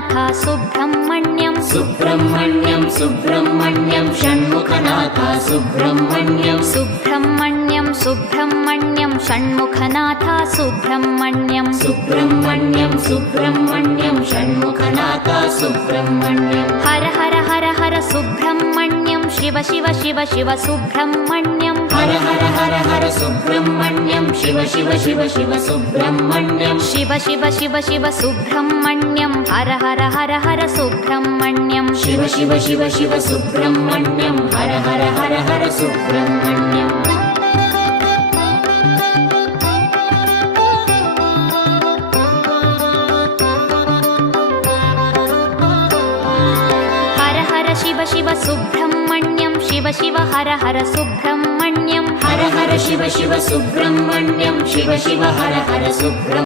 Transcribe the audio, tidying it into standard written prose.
Shanmukhanath Subrahmanyam Subrahmanyam Subrahmanyam Shanmukhanath Subrahmanyam Subrahmanyam Subrahmanyam Shanmukhanath Subrahmanyam Subrahmanyam Subrahmanyam Shanmukhanath Subrahmanyam Har Har Har Har Subrahmanyam Shiva Shiva Shiva Shiva Subrahmanyam Har Har Har Har Subrahmanyam Shiva Shiva Shiva Shiva Subrahmanyam Shiva Shiva Shiva Shiva Subrahmanyam Har Har Har Har Subrahmanyam Shiva Shiva Shiva Shiva Subrahmanyam Har Har Har Har Subrahmanyam Har Har Shiva Shiva Subrahmanyam Shiva Shiva Har Har Subrahmanyam Har Har Shiva Shiva Subrahmanyam Shiva Shiva Har Har Subrahmanyam